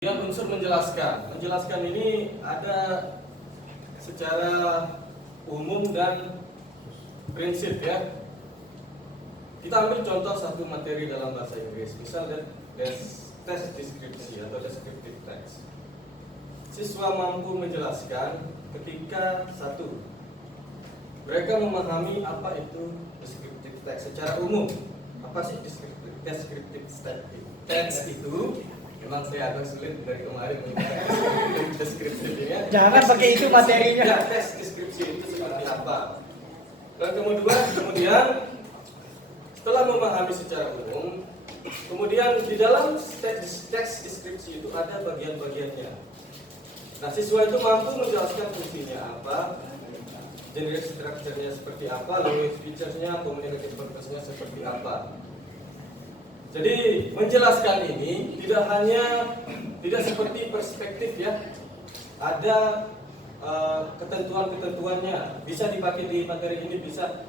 Yang unsur menjelaskan. Menjelaskan ini ada secara umum dan prinsip ya. Kita ambil contoh satu materi dalam bahasa Inggris. Misalnya tes deskripsi atau descriptive text. Siswa mampu menjelaskan ketika satu, mereka memahami apa itu descriptive text secara umum. Apa sih descriptive text itu? Memang saya agak sulit dari kemarin menggunakan deskripsi ya. Jangan pakai itu materinya. Ya, tes deskripsi itu seperti apa. Dan kemudian setelah memahami secara umum, kemudian di dalam teks deskripsi itu ada bagian-bagiannya. Nah, siswa itu mampu menjelaskan fungsinya apa, generic structure-nya seperti apa, language features-nya, communicative purpose-nya seperti apa. Jadi menjelaskan ini tidak seperti perspektif ya. Ada ketentuan-ketentuannya, bisa dipakai di materi ini bisa.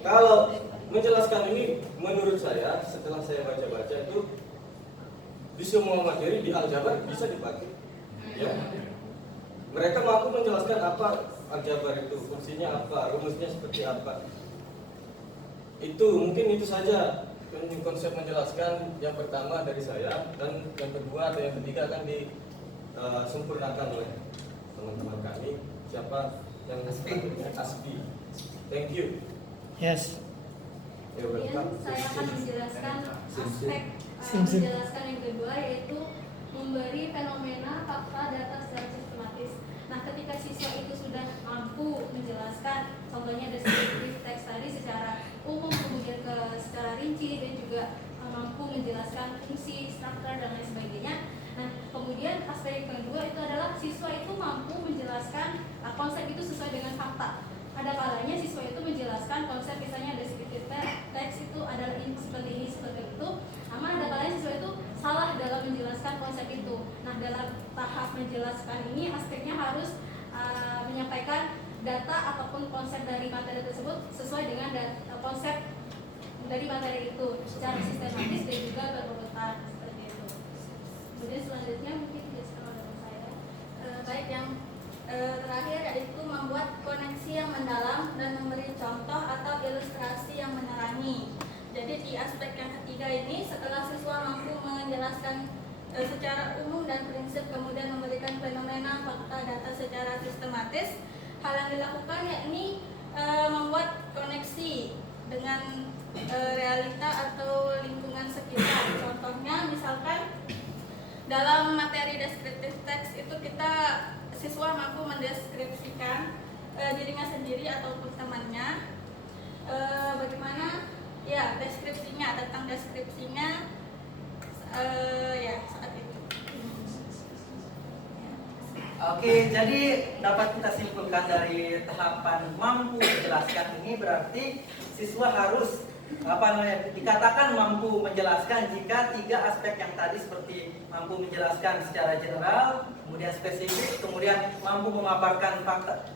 Kalau menjelaskan ini menurut saya setelah saya baca-baca itu di semua materi di aljabar bisa dipakai. Ya. Mereka mampu menjelaskan apa aljabar itu, fungsinya apa, rumusnya seperti apa. Mungkin itu saja. Konsep menjelaskan yang pertama dari saya, dan yang kedua atau yang ketiga akan disempurnakan oleh teman-teman kami. Siapa yang Aspi. Thank you. Yes. Kemudian saya akan menjelaskan menjelaskan yang kedua, yaitu memberi fenomena, fakta, data secara sistematis. Nah, ketika siswa itu sudah mampu menjelaskan, contohnya descriptive text tadi secara umum, kemudian secara rinci, dan juga mampu menjelaskan fungsi, struktur, dan lain sebagainya. Nah, kemudian aspek yang kedua itu adalah siswa itu mampu menjelaskan konsep itu sesuai dengan fakta. Ada kalanya siswa itu menjelaskan konsep misalnya descriptive text itu adalah ini, seperti itu. Namun ada kalanya siswa itu salah dalam menjelaskan konsep itu. Nah, dalam tahap menjelaskan ini aspeknya harus menyampaikan data ataupun konsep dari materi tersebut sesuai dengan konsep dari materi itu secara sistematis dan juga berurutan seperti itu. Kemudian selanjutnya mungkin dijelaskan oleh saya. Baik, yang terakhir yaitu membuat koneksi yang mendalam dan memberi contoh atau ilustrasi yang menerangi. Jadi di aspek yang ketiga ini, setelah siswa mampu menjelaskan secara umum dan prinsip, kemudian memberikan fenomena, fakta, data secara sistematis, hal yang dilakukan yakni membuat koneksi dengan realita atau lingkungan sekitar. Contohnya misalkan dalam materi descriptive text itu siswa mampu mendeskripsikan dirinya sendiri ataupun temannya, bagaimana ya deskripsinya, tentang deskripsinya ya saat itu. Oke, jadi dapat kita simpulkan dari tahapan mampu menjelaskan ini berarti siswa harus dikatakan mampu menjelaskan jika tiga aspek yang tadi seperti mampu menjelaskan secara general, kemudian spesifik, kemudian mampu memaparkan fakta,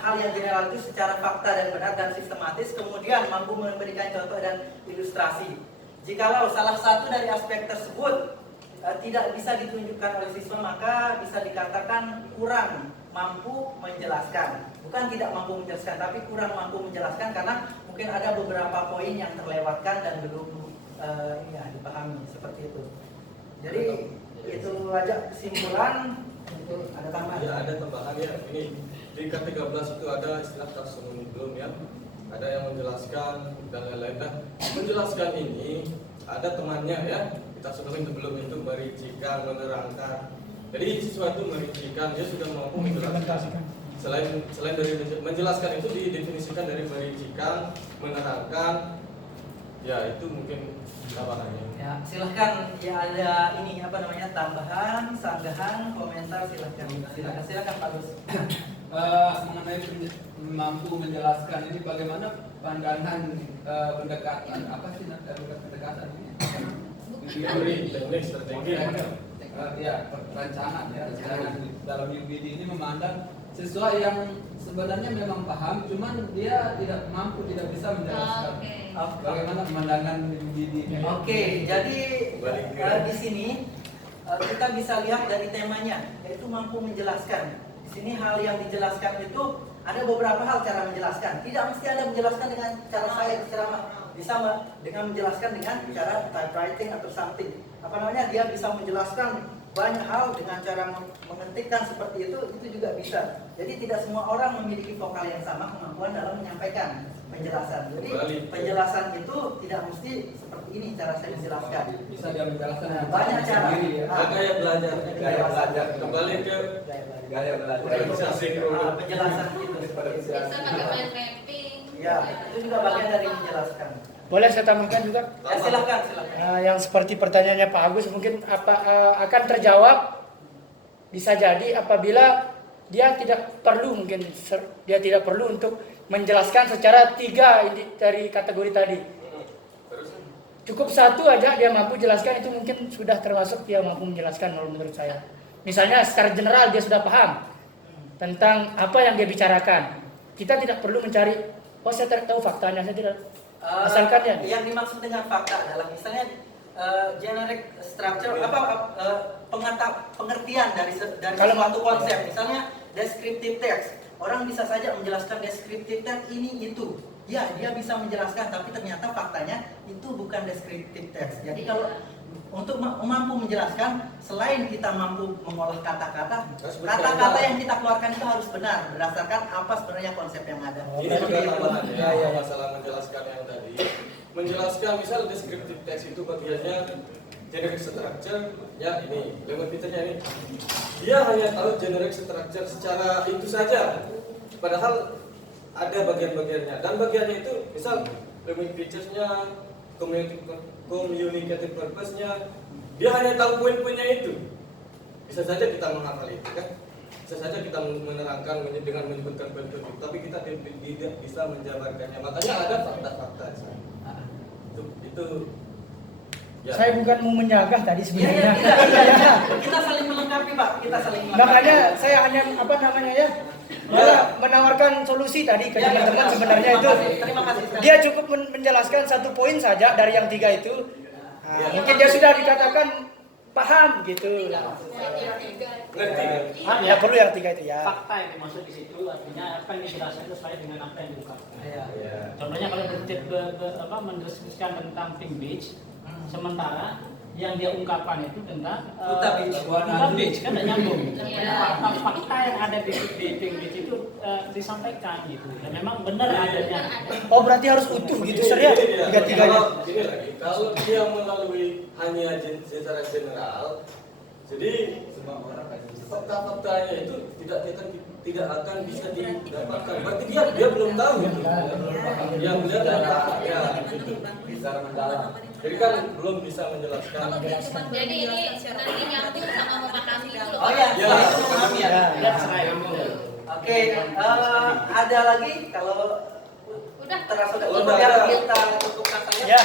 hal yang general itu secara fakta dan benar dan sistematis, kemudian mampu memberikan contoh dan ilustrasi. Jikalau salah satu dari aspek tersebut tidak bisa ditunjukkan oleh siswa, maka bisa dikatakan kurang mampu menjelaskan. Bukan tidak mampu menjelaskan, tapi kurang mampu menjelaskan karena mungkin ada beberapa poin yang terlewatkan dan belum dipahami, seperti itu. Jadi itu aja kesimpulan. Untuk ada tambahan? Ya, ada tambahan ya. Ini di K13 itu ada istilah taksonomi belum ya. Ada yang menjelaskan dan lain-lain. Nah, menjelaskan ini ada temannya ya. Kita sebelum itu merincikan, menerangkan. Jadi siswa itu merincikan, dia sudah mampu menjelaskan. Selain dari menjelaskan itu didefinisikan dari merincikan, menerangkan. Ya, itu mungkin tambahannya. Ya, silahkan ya, ada ini tambahan, sanggahan, komentar, silahkan Pak Gus. Mengenai mampu menjelaskan ini, bagaimana pandangan pendekatan pendekatan ini? Teori, teknik, strategi. Perencanaan dalam UBD ini memandang siswa yang sebenarnya memang paham, cuman dia tidak bisa menjelaskan. Bagaimana pemandangan UBD? Oke, jadi di sini kita bisa lihat dari temanya, yaitu mampu menjelaskan. Di sini hal yang dijelaskan itu ada beberapa hal cara menjelaskan. Tidak mesti Anda menjelaskan dengan cara saya ceramah. Bisa dengan menjelaskan dengan cara typewriting atau something. Dia bisa menjelaskan banyak hal dengan cara mengetikkan seperti itu juga bisa. Jadi tidak semua orang memiliki vokal yang sama kemampuan dalam menyampaikan penjelasan. Jadi penjelasan itu tidak mesti seperti ini cara saya menjelaskan. Bisa dia menjelaskan Banyak cara. sendiri, ya. Gaya belajar. Gaya belajar. Kembali ke Gaya belajar. Penjelasan itu. Bisa pakai main mapping. Ya, itu juga bagian dari menjelaskan. Boleh saya tambahkan juga? Ya, silakan. Yang seperti pertanyaannya Pak Agus mungkin akan terjawab bisa jadi apabila dia tidak perlu untuk menjelaskan secara 3 dari kategori tadi. Cukup 1 aja dia mampu jelaskan, itu mungkin sudah termasuk dia mampu menjelaskan menurut saya. Misalnya secara general dia sudah paham tentang apa yang dia bicarakan. Kita tidak perlu mencari, saya tidak tahu faktanya, saya tidak. Asalkan ya. Yang dimaksud dengan fakta adalah misalnya generic structure pengertian dari suatu konsep. Misalnya descriptive text. Orang bisa saja menjelaskan descriptive text ini itu. Ya, dia bisa menjelaskan tapi ternyata faktanya itu bukan descriptive text. Jadi kalau untuk mampu menjelaskan, selain kita mampu mengolah kata-kata yang kita keluarkan itu harus benar berdasarkan apa sebenarnya konsep yang ada. Ini juga tambahannya masalah menjelaskan yang tadi. Menjelaskan misal descriptive text itu bagiannya generic structure, ya ini lemon feature-nya ini. Dia hanya tahu generic structure secara itu saja. Padahal ada bagian-bagiannya, dan bagiannya itu misal lemon features-nya, communicative purpose-nya, dia hanya tahu poin-poinnya itu. Bisa saja kita menghafal itu kan, bisa saja kita menerangkan dengan menyebutkan poin-poin itu, tapi kita tidak bisa menjabarkannya. Makanya ada fakta-fakta. Itu ya. Saya bukan mau menyagah tadi sebenarnya. Kita saling melengkapi, Pak. Makanya saya hanya menawarkan solusi tadi ke teman-teman sebenarnya itu. Terima kasih. Dia cukup menjelaskan 1 poin saja dari yang 3 itu. Mungkin dia sudah dikatakan paham gitu. Ngerti. Ya perlu yang 3 itu ya. Fakta yang dimaksud di situ artinya apa yang dijelaskan itu sesuai dengan apa yang diungkapkan. Ya. Contohnya kalau mendeskripsikan tentang Pink Beach, sementara yang dia ungkapkan itu tentang Kuta Beach kan tidak nyambung. Fakta yang ada di Pink Beach itu disampaikan gitu. Dan memang benar adanya. Oh berarti harus utuh gitu ya? 3-3-nya. Ini lagi, kalau dia melalui hanya secara general, jadi fakta-faktanya itu tidak akan bisa didapatkan. Berarti dia belum tahu itu. Yang dia ya itu Secara mendalam. jadi kan belum bisa menjelaskan. Jadi ini nanti nyambung sama memahami dulu. Oh ya, Ya. itu memahami ya. Oke, ada lagi kalau Udah. terasa Udah. kita cukupkan saja. Ya.